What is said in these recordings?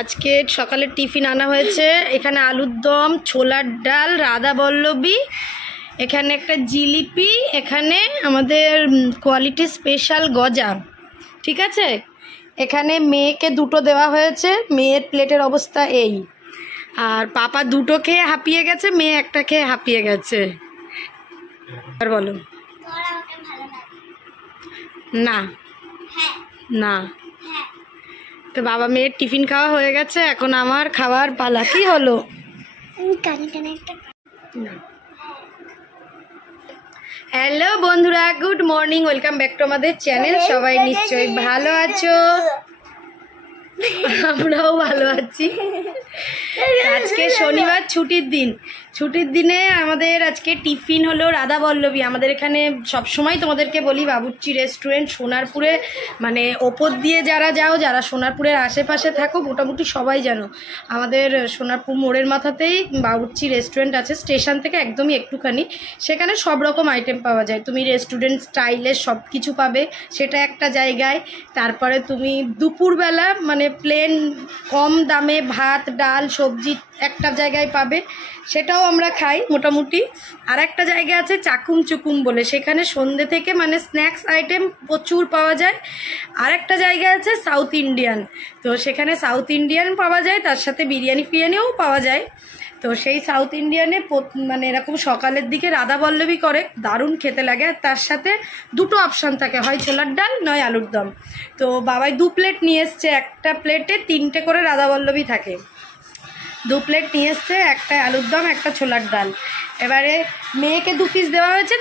আজকে সকালের টিফিন আনা হয়েছে। এখানে আলুর দম, ছোলার ডাল, রাধা বল্লবী, এখানে একটা জিলিপি, এখানে আমাদের কোয়ালিটি স্পেশাল গজা। ঠিক আছে, এখানে মেয়েকে দুটো দেওয়া হয়েছে, মেয়ের প্লেটের অবস্থা এই। আর পাপা দুটো খেয়ে হাঁপিয়ে গেছে, মেয়ে একটা খেয়ে হাঁপিয়ে গেছে। আর বলো না না, তো বাবা মেয়ের টিফিন খাওয়া হয়ে গেছে, এখন আমার খাওয়ার পালা। কি হলো? হ্যালো বন্ধুরা, good morning, welcome back to আমাদের চ্যানেল। সবাই নিশ্চয়ই ভালো আছো, আমরাও ভালো আছি। আজকে শনিবার, ছুটির দিন। ছুটির দিনে আমাদের আজকে টিফিন হলো রাধা বল্লবী। আমাদের এখানে সবসময় তোমাদেরকে বলি, বাবুর্চি রেস্টুরেন্ট সোনারপুরে, মানে ওপর দিয়ে যারা যাও, যারা সোনারপুরের আশেপাশে থাকো, মোটামুটি সবাই জানো আমাদের সোনারপুর মোড়ের মাথাতেই বাবুর্চি রেস্টুরেন্ট আছে, স্টেশন থেকে একদমই একটুখানি। সেখানে সব রকম আইটেম পাওয়া যায়, তুমি রেস্টুরেন্ট স্টাইলের সব কিছু পাবে, সেটা একটা জায়গায়। তারপরে তুমি দুপুরবেলা মানে প্লেন কম দামে ভাত, ডাল, সবজি একটা জায়গায় পাবে, সেটাও আমরা খাই মোটামুটি। আর একটা জায়গা আছে চাকুম চুকুম বলে, সেখানে সন্ধ্যে থেকে মানে স্ন্যাক্স আইটেম প্রচুর পাওয়া যায়। আর একটা জায়গা আছে সাউথ ইন্ডিয়ান, তো সেখানে সাউথ ইন্ডিয়ান পাওয়া যায়, তার সাথে বিরিয়ানি ফিরিয়ানিও পাওয়া যায়। তো সেই সাউথ ইন্ডিয়ানে মানে এরকম সকালের দিকে রাধা বল্লবী করে, দারুণ খেতে লাগে। আর তার সাথে দুটো অপশান থাকে, হয় ছোলার ডাল নয় আলুর দম। তো বাবাই 2 প্লেট নিয়ে এসছে, একটা প্লেটে 3টে করে রাধা বল্লবী থাকে। 2 প্লেট নিয়ে এসছে, একটা আলুর দম, একটা ছোলার ডাল। এবারে মেয়েকে 2 পিস দেওয়া হয়েছে,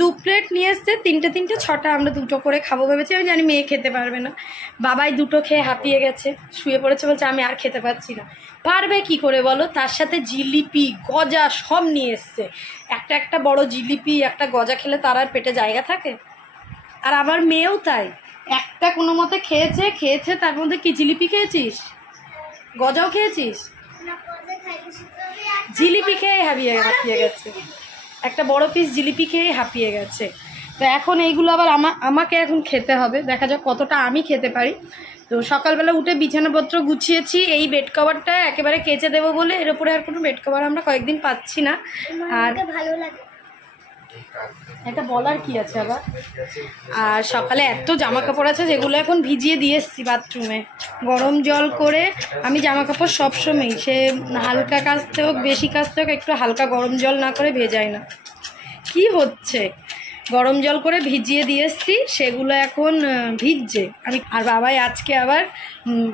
2 প্লেট নিয়ে এসছে, 3টে 6টা। আমরা 2টো করে খাবো ভেবেছি, আমি জানি মেয়ে খেতে পারবে না। বাবাই 2টো খেয়ে হাঁপিয়ে গেছে, শুয়ে পড়েছে, বলছে আমি আর খেতে পারছি না। পারবে কি করে বলো? তার সাথে জিলিপি, গজা সব নিয়ে এসছে। একটা বড় জিলিপি, একটা গজা খেলে তার আর পেটে জায়গা থাকে? আর আমার মেয়েও তাই, একটা কোনো মতে খেয়েছে। তার মধ্যে কি জিলিপি খেয়েছিস, গজাও খেয়েছিস? জিলিপি খেয়ে হাঁপিয়ে গেছে, একটা বড় পিস জিলিপি খেয়ে হাঁপিয়ে গেছে। তো এখন এইগুলো আবার আমাকে এখন খেতে হবে, দেখা যাক কতটা আমি খেতে পারি। তো সকালবেলা উঠে বিছানাপত্র গুছিয়েছি, এই বেড কভারটা একেবারে কেচে দেবো বলে, এর উপরে আর কোনো বেড কভার আমরা কয়েকদিন পাচ্ছি না। আর ভালো লাগে, এটা বলার কি আছে আবার। আর সকালে এত জামা কাপড় আছে, যেগুলো এখন ভিজিয়ে দিয়ে এসছি বাথরুমে গরম জল করে। আমি জামা কাপড় সবসময়, সে হালকা কাচতে হোক বেশি কাচতে হোক, একটু হালকা গরম জল না করে ভেজাই না। কি হচ্ছে, গরম জল করে ভিজিয়ে দিয়ে এসছি, সেগুলো এখন ভিজছে। আর বাবাই আজকে আবার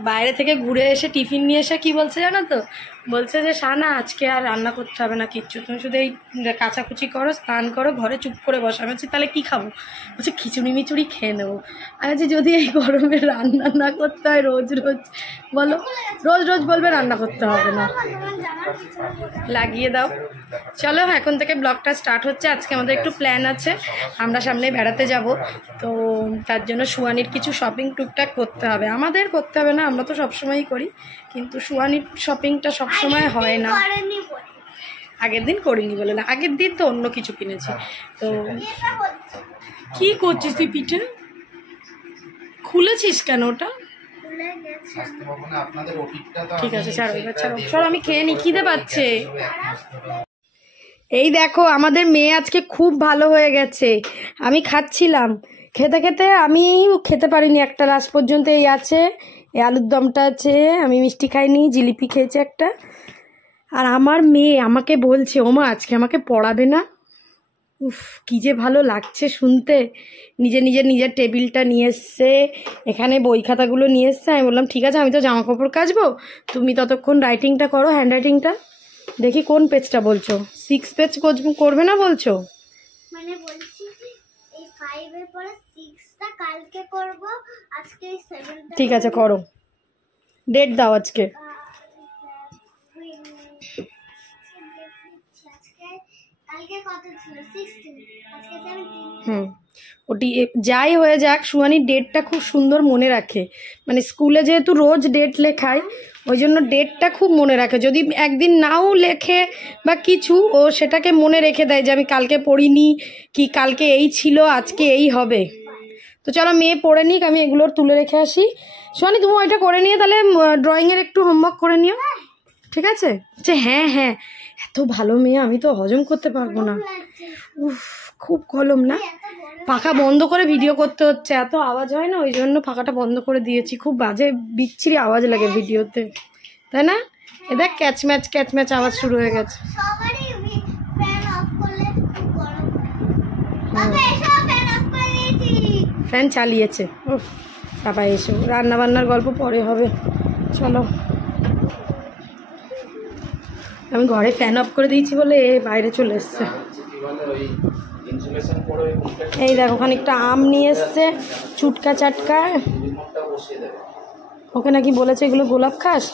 বাইরে থেকে ঘুরে এসে টিফিন নিয়ে এসে কি বলছে জানো তো? বলছে যে সানা আজকে আর রান্না করতে হবে না কিচ্ছু, তুমি শুধু এই কাচাকুচি করো, স্নান করো, ঘরে চুপ করে বসো। আমি বলছি তাহলে কী খাবো? বলছে খিচুড়ি মিচুড়ি খেয়ে নেবো। আমি বলছি যদি এই গরমে রান্না না করতে হয় রোজ বলো, রোজ বলবে রান্না করতে হবে না, লাগিয়ে দাও। চলো এখন থেকে ব্লগটা স্টার্ট হচ্ছে। আজকে আমাদের একটু প্ল্যান আছে, আমরা সামনে বেড়াতে যাব, তো তার জন্য সুয়ানির কিছু শপিং টুকটাক করতে হবে। আমাদের করতে হবে না, আমরা তো সবসময়ই করি, কিন্তু সুয়ানির শপিংটা সবসময় হয় না। আগের দিন করিনি বলে না, আগের দিন তো অন্য কিছু কিনেছি। তো কি করছিস তুই? পিঠে খুলেছিস কেন ওটা? ঠিক আছে ছাড়ো, এবার ছাড়ো, আমি খেয়ে নি, খিদে পাচ্ছে। এই দেখো আমাদের মেয়ে আজকে খুব ভালো হয়ে গেছে। আমি খাচ্ছিলাম, খেতে আমি খেতে পারিনি, একটা লাস্ট পর্যন্ত এই আছে, এই আলুর দমটা আছে, আমি মিষ্টি খাইনি, জিলিপি খেয়েছে একটা। আর আমার মেয়ে আমাকে বলছে ওমা আজকে আমাকে পড়াবে না। উফ, কী যে ভালো লাগছে শুনতে। নিজের টেবিলটা নিয়ে এসছে, এখানে বই খাতাগুলো নিয়ে এসছে। আমি বললাম ঠিক আছে, আমি তো জামা কাপড় কাচবো, তুমি ততক্ষণ রাইটিংটা করো, হ্যান্ড রাইটিংটা। দেখি কোন পেজটা বলছো? 6 পেজ করবে না বলছো? মানে বলছি এই 5 এর পরে 6টা কালকে করব, আজকে 7টা। ঠিক আছে করো, ডেট দাও আজকে। কালকে কত ছিল? 16, আজকে 17। ওটি যাই হয়ে যাক, সুয়ানির ডেটটা খুব সুন্দর মনে রাখে, মানে স্কুলে যেহেতু রোজ ডেট লেখায়, ওই জন্য ডেটটা খুব মনে রাখে। যদি একদিন নাও লেখে বা কিছু, ও সেটাকে মনে রেখে দেয় যে আমি কালকে পড়িনি, কি কালকে এই ছিল, আজকে এই হবে। তো চলো মেয়ে পড়ে নিক, আমি এগুলোর তুলে রেখে আসি। সোহানি তুমি ওইটা করে নিয়ে তাহলে ড্রয়িংয়ের একটু হোমওয়ার্ক করে নিও, ঠিক আছে? আচ্ছা হ্যাঁ হ্যাঁ, এত ভালো মেয়ে, আমি তো হজম করতে পারবো না। উফ, খুব কলম না, পাখা বন্ধ করে ভিডিও করতে হচ্ছে, এত আওয়াজ হয় না, ওই জন্য পাখাটা বন্ধ করে দিয়েছি। খুব বাজে বিচ্ছিরি আওয়াজ লাগে ভিডিওতে, তাই না? এ দেখ ক্যাচ ম্যাচ আওয়াজ শুরু হয়ে গেছে। ফ্যান চালিয়েছে। উফ, বাবা এসো, রান্না বান্নার গল্প পরে হবে, চলো। আমি ঘরে ফ্যান অফ করে দিয়েছি বলে বাইরে চলে এসছে। এই দেখো খানিকটা আম নিয়ে এসছে, চুটকা চাটকা। ওকে নাকি বলেছে এগুলো গোলাপ খাস,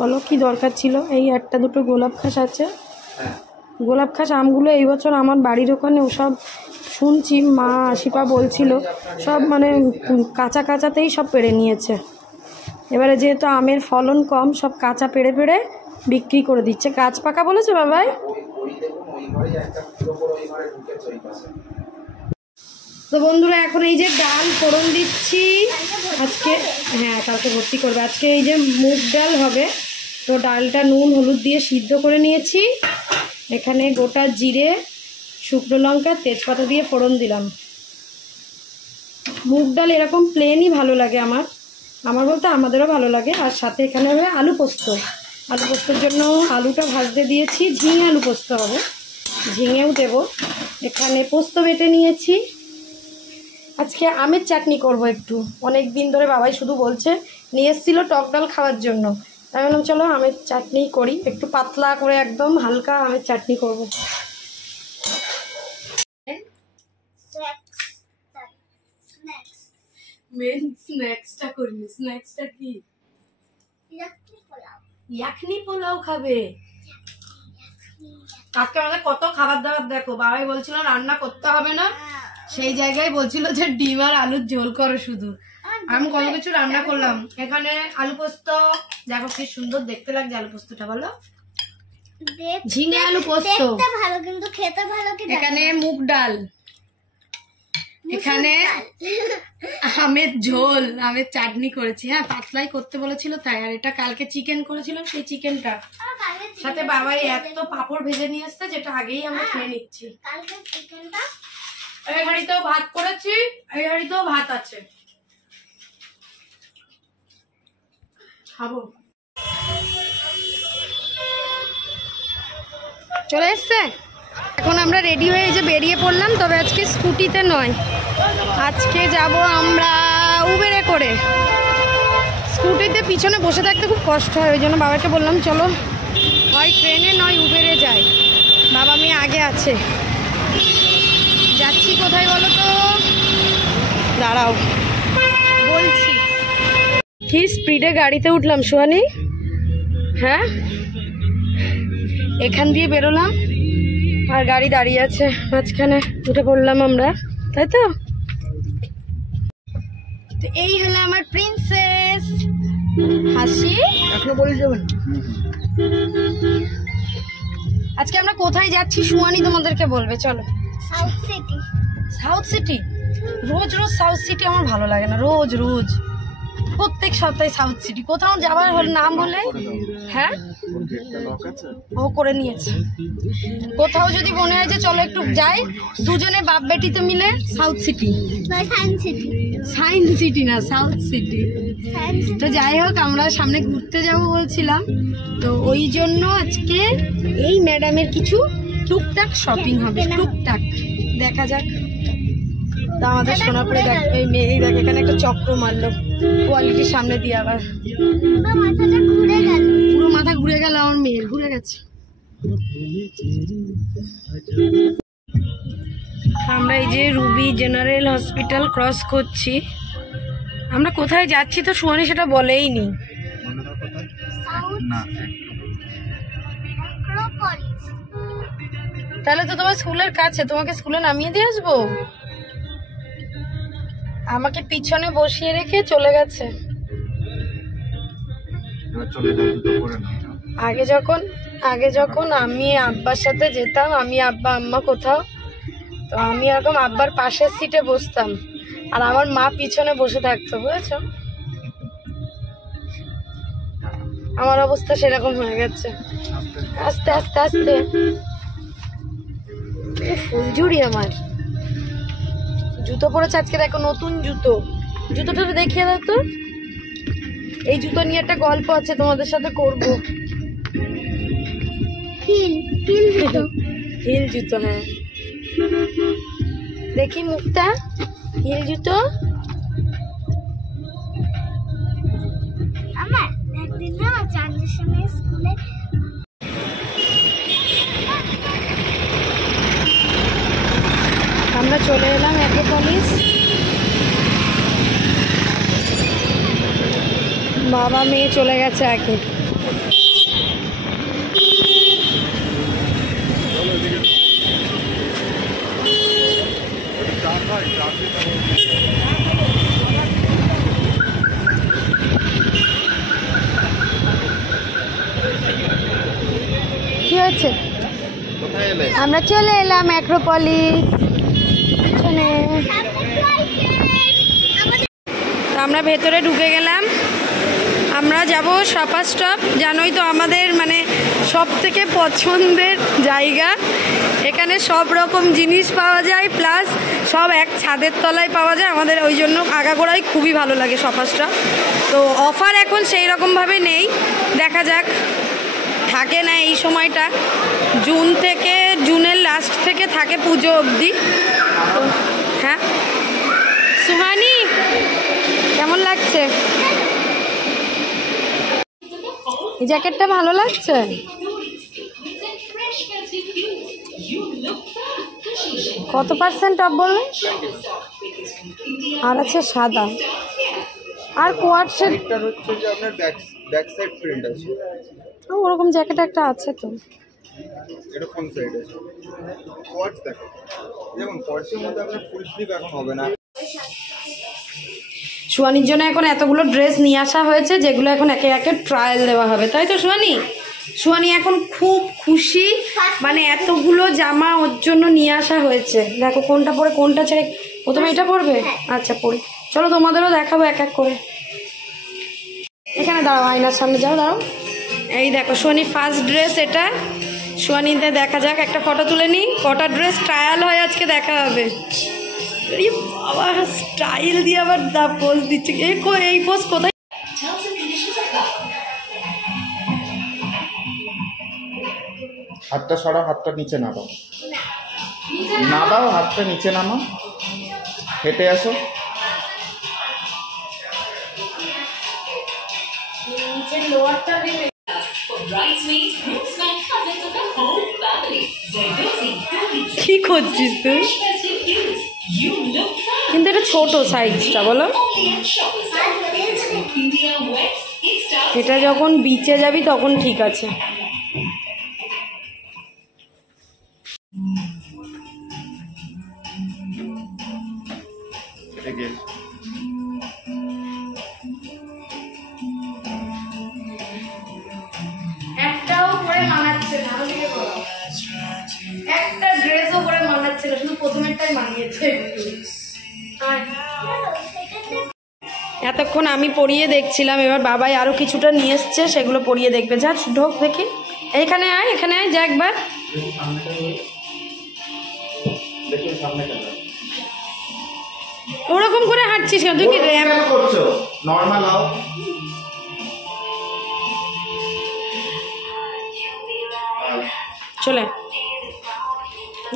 বলো কি দরকার ছিল? এই একটা দুটো গোলাপ খাস আছে, গোলাপ খাস আমগুলো এই বছর আমার বাড়ির ওখানে ওসব শুনছি, মা আশিপা বলছিল সব মানে কাঁচাতেই সব পেড়ে নিয়েছে। এবারে যেহেতু আমের ফলন কম, সব কাঁচা পেড়ে বিক্রি করে দিচ্ছে। কাঁচ পাকা বলেছে বাবাই। তো বন্ধুরা এখন এই যে ডাল ফোড়ন দিচ্ছি আজকে, হ্যাঁ কালকে ভর্তি করবে। আজকে এই যে মুগ ডাল হবে, তো ডালটা নুন হলুদ দিয়ে সিদ্ধ করে নিয়েছি। এখানে গোটা জিরে, শুকনো লঙ্কা, তেজপাতা দিয়ে ফোড়ন দিলাম। মুগ ডাল এরকম প্লেনই ভালো লাগে আমার বলতে আমাদেরও ভালো লাগে। আর সাথে এখানে হবে আলু পোস্ত। আলু পোস্তর জন্য আলুটা ভাজতে দিয়েছি, ঝিঙে আলু পোস্ত হবে, ঝিঙেও দেব। এখানে পোস্ত বেটে নিয়েছি। আজকে আমের চাটনি করব একটু, অনেক দিন ধরে বাবাই শুধু বলছে, নিয়ে এসেছিলো টক ডাল খাওয়ার জন্য। তাই বললাম চলো আমের চাটনি করি, একটু পাতলা করে একদম হালকা আমের চাটনি করব। মেন স্ন্যাক্সটা করিনি। স্ন্যাক্সটা কি? ইয়াখনি পোলাও খাবে আজকে। আমাদের কত খাবার দাবার দেখো, বাবাই বলছিল রান্না করতে হবে না, সেই জায়গায় বলছিল যে ডিম আর আলুর ঝোল করো শুধু। আমি কত কিছু রান্না করলাম। এখানে আলু পোস্ত, দেখো কি সুন্দর দেখতে লাগছে আলু পোস্তটা, বলো? ঝিঙে আলু পোস্ত ভালো, কিন্তু খেতে ভালো কি? এখানে মুগ ডাল, এখানে আমের ঝোল, আমের চাটনি করেছি। হ্যাঁ পাতলাই করতে বলেছিল তাই। আর এটা কালকে চিকেন করেছিলাম, সেই চিকেনটা সাথে বাবাই এত পাঁপড় ভেজে নিয়ে এসছে, যেটা আগেই আমরা খেয়ে নিচ্ছি। এই হাঁড়িতেও ভাত করেছি, এই হাঁড়িতেও ভাত আছে, খাবো। চলে এসছে। এখন আমরা রেডি হয়ে যে বেরিয়ে পড়লাম, তবে আজকে স্কুটিতে নয়, আজকে যাব আমরা উবেরে করে। স্কুটিতে পিছনে বসে থাকতে খুব কষ্ট হয়, ওই জন্য বাবাকে বললাম চলো হয় ট্রেনে নয় উবেরে যাই। বাবা মেয়ে আগে আছে। যাচ্ছি কোথায় বলো তো? দাঁড়াও বলছি। কি স্পিডে গাড়িতে উঠলাম সোহানি। হ্যাঁ এখান দিয়ে বেরোলাম আর গাড়ি দাঁড়িয়ে আছে মাঝখানে, উঠে পড়লাম আমরা, তাই তো? তো এই হলো আমার প্রিন্সেস। হাসি এখনো বলে যাবেন। আজকে আমরা কোথায় যাচ্ছি সুয়ানি তোমাদেরকে বলবে, চলো। South City. South City? রোজ রোজ সাউথ সিটি আমার ভালো লাগে না, রোজ রোজ প্রত্যেক সপ্তাহে সাউথ সিটি। কোথাও যাওয়ার হল নাম হলে, হ্যাঁ ও করে নিয়েছে। কোথাও যদি মনে হয় যে চলো একটু যাই, দুজনে বাপ বেটিতে মিলে south city. Science city. Science city না, সাউথ সিটি। তো যাই হোক, আমরা সামনে ঘুরতে যাব বলছিলাম, তো ওই জন্য আজকে এই ম্যাডামের কিছু টুকটাক শপিং হবে, টুকটাক দেখা যাক। তা আমাদের সোনাপুরে দেখ, এই মেয়ে দেখ এখানে একটা চক্র মারলো কোয়ালিটির সামনে দিয়ে, আবার পুরো মাথা ঘুরে গেল আমার মেয়ের, ঘুরে গেছে। আমরা এই যে রুবি জেনারেল হসপিটাল ক্রস করছি। আমরা কোথায় যাচ্ছি তো সুয়ানি সেটা বলেই নি। তাহলে তো তোমার স্কুলের কাছে, তোমাকে স্কুলে নামিয়ে দিয়ে আসবো। আমাকে পিছনে বসিয়ে রেখে চলে গেছে। আগে যখন আমি আব্বার সাথে যেতাম, আমি আব্বা আম্মা কোথাও, তো আমি এরকম আব্বার পাশের সিটে বসতাম, আর আমার মা পিছনে বসে থাকতো, বুঝেছো? আমার অবস্থা সেরকম হয়ে গেছে। আস্তে আস্তে আস্তে ফুলঝুরি আমার জুতো পরেছে আজকে, দেখো নতুন জুতো। জুতোটা দেখিয়ে দাও তো। এই জুতো নিয়ে একটা গল্প আছে, তোমাদের সাথে করবো। হিল জুতো, হ্যাঁ দেখি মুখটা। হিল জুতো আমার একদিন না চাঁদের সময় স্কুলে আমরা চলে এলাম অ্যাক্রোপলিস। বাবা মেয়ে চলে গেছে আগে। কি হয়েছে? আমরা চলে এলাম অ্যাক্রোপলিস। আমরা ভেতরে ঢুকে গেলাম। আমরা যাব শপার স্টপ, জানোই তো আমাদের মানে সব থেকে পছন্দের জায়গা। এখানে সব রকম জিনিস পাওয়া যায়, প্লাস সব এক ছাদের তলায় পাওয়া যায়। আমাদের ওই জন্য আগাগোড়াই খুবই ভালো লাগে শপার স্টপ। তো অফার এখন সেই রকমভাবে নেই, দেখা যাক, থাকে না এই সময়টা। জুনের লাস্ট থেকে থাকে পুজো অবধি। তো হ্যাঁ সুহানি কেমন লাগছে? এই জ্যাকেটটা ভালো লাগছে। কত পার্সেন্ট অফ বললে? আর আছে সাদা আর কোয়াড সেট হচ্ছে যে আপনার ব্যাক সাইড প্রিন্ট আছে। ওরকম জ্যাকেট একটা আছে তো। এটা ফ্রন্ট সাইড আছে। কোয়াডস দেখো, যেমন কোয়াডসের মধ্যে আপনার ফুল স্লিভ এখন হবে না। সুহানির জন্য এখন এতগুলো ড্রেস নিয়ে আসা হয়েছে, যেগুলো এখন একে একে ট্রায়াল দেওয়া হবে, তাই তো সুহানি এখন খুব খুশি। মানে এতগুলো জামা ওর জন্য নিয়ে আসা হয়েছে। দেখো কোনটা পরে কোনটা ছেড়ে। প্রথমে এটা পরবে? আচ্ছা পরি, চলো তোমাদেরও দেখাবো এক এক করে। এখানে দাঁড়াও, আয়নার সামনে যাও, দাঁড়াও। এই দেখো সুহানি ফার্স্ট ড্রেস এটা। সুহানিতে দেখা যাক, একটা ফটো তুলে নিই। কটা ড্রেস ট্রায়াল হয় আজকে দেখা হবে। বাবা স্টাইল দিয়ে আবার পোজ দিচ্ছে। এই পোজ কোথায়? হাতটা সরাও, হাতটা নিচে নামাও, নামাও, হাতটা নিচে নামাও, হেঁটে আসো। কি করছিস তুই? কিন্তু এটা ছোট সাইজটা, বলো। এটা যখন বিচে যাবি তখন ঠিক আছে। একটাও পরে মানাচ্ছে না, একটা ড্রেসও পরে মানাচ্ছে না, শুধু প্রথমেরটাই মানিয়েছে। এতক্ষণ আমি পরিয়ে দেখছিলাম, এবার বাবাই আরো কিছুটা নিয়ে এসছে, সেগুলো পরিয়ে দেখবে। যা ঢোক দেখি, এইখানে আয়, এখানে আয়, যা একবার। ওরকম করে হাঁটছিস কেন তুই? কি র্যাম্প করছো? নরমাল হও। চলে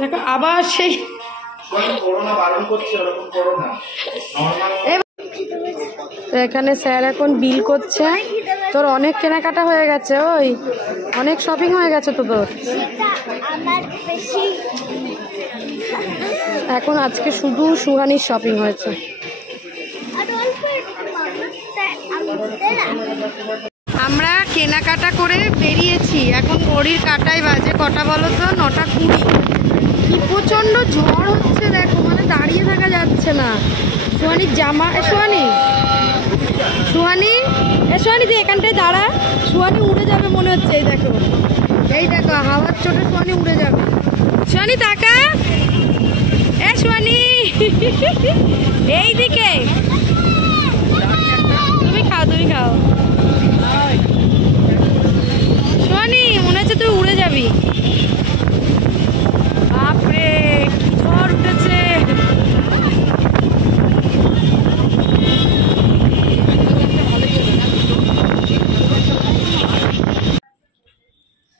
দেখো আবার সেই করোনা বারণ করছে, ওরকম করো না, নরমাল। এখানে স্যার এখন বিল করছে। তোর অনেক কেনাকাটা হয়ে গেছে, ওই অনেক শপিং হয়ে গেছে তো তোর। এখন আজকে শুধু সুহানির শপিং হয়েছে। আমরা কেনাকাটা করে বেরিয়েছি। এখন ঘড়ির কাটায় বাজে কটা বলো তো? 9:20। কি প্রচণ্ড ঝড় হচ্ছে দেখো, মানে দাঁড়িয়ে থাকা যাচ্ছে না। সুহানির জামা, সুহানি তুই এখানটায় দাঁড়া। সুহানি উড়ে যাবে মনে হচ্ছে। এই দেখো হাওয়ার চোটে সুহানি উড়ে যাবে। সুহানি তাকা, এ সোয়ানি এইদিকে তুমি খাও সোয়ানি মনে হচ্ছে তুই উড়ে যাবি বাপরে ঝড় উঠেছে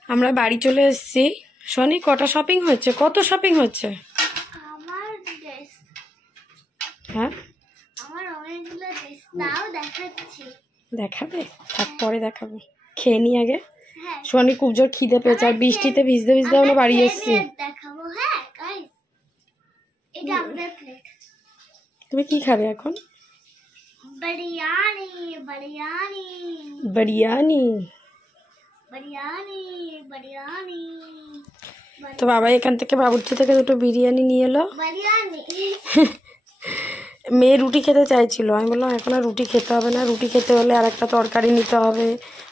আমরা বাড়ি চলে এসেছি সোয়ানি কটা শপিং হচ্ছে কত শপিং হচ্ছে আমার ড্রেস হ্যাঁ আমার অনেকগুলো ড্রেস তাও দেখাচ্ছি দেখাবে তারপরে দেখাবো খেয়ে নি আগে হ্যাঁ সোয়ানি খুব জোর খিদে পেয়েছে আর বৃষ্টিতে ভিজতে ভিজতে আমরা বাড়ি এসেছি দেখাবো হ্যাঁ গাইস এটা আমাদের প্লেট তুমি কি খাবে এখন বিরিয়ানি বিরিয়ানি বিরিয়ানি বিরিয়ানি বিরিয়ানি তো বাবা এখান থেকে বাবুর্চি থেকে দুটো বিরিয়ানি নিয়ে এলো বিরিয়ানি মেয়ে রুটি খেতে চাইছিল আমি বললাম এখন আর রুটি খেতে হবে না রুটি খেতে হলে আর একটা তরকারি নিতে হবে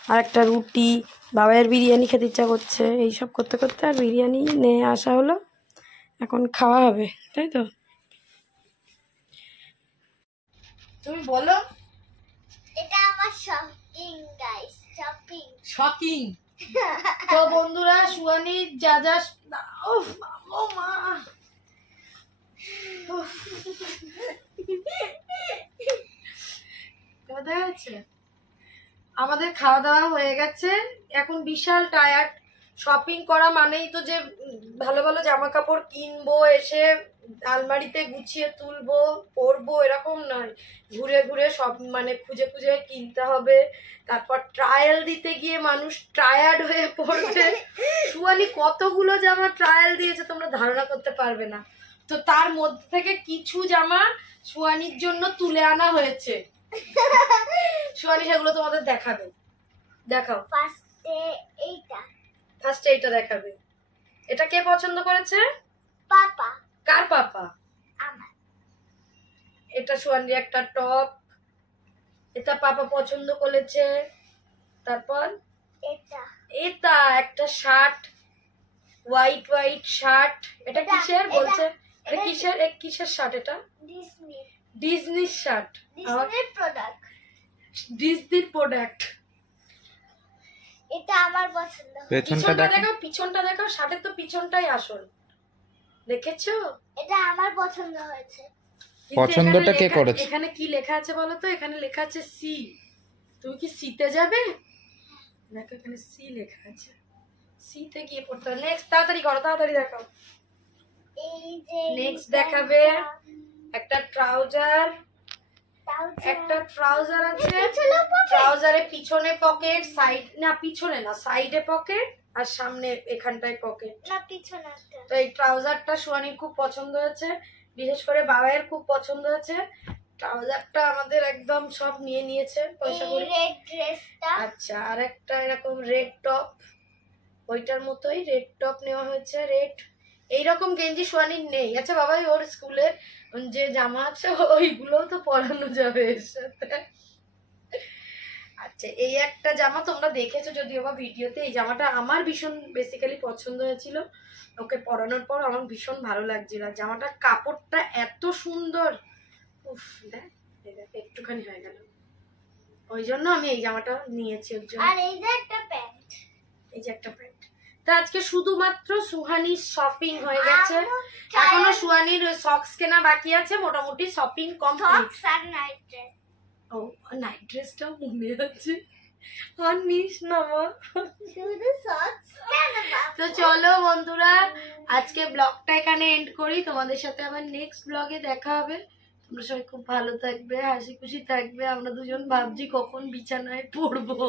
আর একটা রুটি বাবার বিরিয়ানি খেতে ইচ্ছা করছে এইসব করতে করতে আর বিরিয়ানি নিয়ে আসা হলো এখন খাওয়া হবে তাই তো তুমি বলো এটা আমার শপিং গাইস শপিং শপিং তো বন্ধুরা সুয়ানি যা যা উফ, ও মা উফ। দেখা যাচ্ছে আমাদের খাওয়া দাওয়া হয়ে গেছে এখন বিশাল টায়ার্ড শপিং করা মানেই তো যে ভালো ভালো জামা কাপড় কিনবো এসে আলমারিতে গুছিয়ে তুলবো পরবো এরকম নয় ঘুরে ঘুরে সব মানে খুঁজে খুঁজে কিনতে হবে তারপর ট্রায়াল দিতে গিয়ে মানুষ টায়ার্ড হয়ে পড়বে সুয়ানি কতগুলো জামা ট্রায়াল দিয়েছে তোমরা ধারণা করতে পারবে না তো তার মধ্যে থেকে কিছু জামা সুয়ানির জন্য তুলে আনা হয়েছে সুয়ানি সেগুলো তোমাদের দেখাবে দেখাও ফার্স্টে এইটা দেখাবে এটা কে পছন্দ করেছে পাপা কার পাপা আমার এটা সুয়ানির একটা টপ এটা পাপা পছন্দ করেছে তারপর এটা এটা একটা শার্ট হোয়াইট হোয়াইট শার্ট এটা কিসের বলছে এটা কিসের কিসের শার্ট এটা ডিজনি ডিজনির শার্ট ডিজনির প্রোডাক্ট ডিজনির প্রোডাক্ট এটা আমার পছন্দ পেছনটা দেখো পিছনটা দেখো শার্টের তো পিছনটাই আসল দেখেছো এটা আমার পছন্দ হয়েছে কিন্তু পছন্দটা এখানে কে লেখা- করেছে? এখানে কি লেখা আছে বলো তো এখানে লেখা আছে সি তুমি কি সিতে যাবে দেখো এখানে সি লেখা আছে সিতে গিয়ে পড়তে হবে নেক্সট তাড়াতাড়ি করো তাড়াতাড়ি দেখাও এই যে নেক্সট দেখাবে একটা ট্রাউজার একটা ট্রাউজার আছে ট্রাউজারে পিছনে পকেট সাইড না পিছনে না সাইডে পকেট আর সামনে এখানটায় পকেট না পিছনে তো এই ট্রাউজারটা সুয়ানির খুব পছন্দ হয়েছে বিশেষ করে বাবাইয়ের খুব পছন্দ হয়েছে ট্রাউজারটা আমাদের একদম সব নিয়ে নিয়েছে পয়সা করে রেড ড্রেসটা আচ্ছা আর একটা এরকম রেড টপ ওইটার মতোই রেড টপ নেওয়া হয়েছে রেড এইরকম গেঞ্জি সোয়ানির নেই আচ্ছা বাবাই ওর স্কুলে যে জামা আছে ওইগুলোও তো পরানো যাবে এর সাথে আচ্ছা এই একটা জামা তোমরা দেখেছো যদিও বা ভিডিওতে এই জামাটা আমার ভীষণ বেসিক্যালি পছন্দ হয়েছিল ওকে পরানোর পর আমার ভীষণ ভালো লাগছিল আর জামাটার কাপড়টা এত সুন্দর উফ দেখ একটুখানি হয়ে গেল ওই জন্য আমি এই জামাটা নিয়েছি ওর জন্য আর এই যে একটা প্যান্ট এই যে একটা প্যান্ট তো আজকে শুধুমাত্র সুহানির শপিং হয়ে গেছে এখনো সুহানির সক্স কেনা বাকি আছে মোটামুটি শপিং কমপ্লিট সক্স আর নাইট ড্রেস ও নাইট ড্রেসটাও মনে আছে আর নিস না মা শুধু সক্স কেন বাবা তো চলো বন্ধুরা আজকে ব্লগটা এখানে এন্ড করি তোমাদের সাথে আবার নেক্সট ব্লগে দেখা হবে তোমরা সবাই খুব ভালো থাকবে হাসি খুশি থাকবে আমরা দুজন ভাবছি কখন বিছানায় পড়বো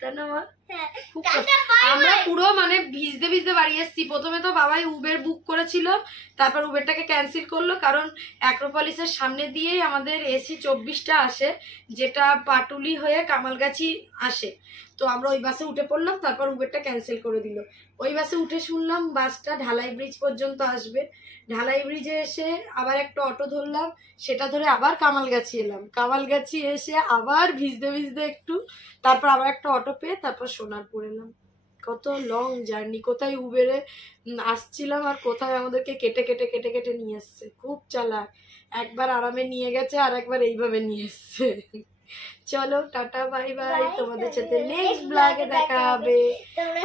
তাই না মা হ্যাঁ খুব টাটা বাই আমরা পুরো মানে ভিজতে ভিজতে বাড়ি এসেছি প্রথমে তো বাবাই উবের বুক করেছিল তারপর উবেরটাকে ক্যান্সেল করলো কারণ অ্যাক্রোপলিসের সামনে দিয়েই আমাদের এসি 24টা আসে যেটা পাটুলি হয়ে কামালগাছি আসে তো আমরা ওই বাসে উঠে পড়লাম তারপর উবেরটা ক্যান্সেল করে দিল ওই বাসে উঠে শুনলাম বাসটা ঢালাই ব্রিজ পর্যন্ত আসবে ঢালাই ব্রিজে এসে আবার একটা অটো ধরলাম সেটা ধরে আবার কামালগাছি এলাম কামালগাছি এসে আবার ভিজতে ভিজতে একটু তারপর আবার একটা অটো পেয়ে তারপর সোনারপুর এলাম কত লং জার্নি, কোথায় উবেরে আসছিলাম আর কোথায় আমাদেরকে কেটে কেটে কেটে কেটে নিয়ে এসছে। খুব চালাক, একবার আরামে নিয়ে গেছে আর একবার এইভাবে নিয়ে এসছে। চলো টাটা বাই বাই, তোমাদের সাথে নেক্সট ব্লগে দেখা হবে।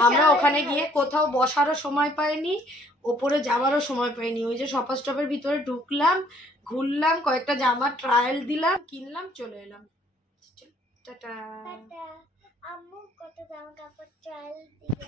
আমরা ওখানে গিয়ে কোথাও বসারও সময় পাইনি, ওপরে যাওয়ারও সময় পাইনি। ওই যে শপার স্টপের ভিতরে ঢুকলাম, ঘুরলাম, কয়েকটা জামা ট্রায়াল দিলাম, কিনলাম, চলে এলাম। টাটা। আম্মু কত জামা কাপড় ট্রায়াল দিবে।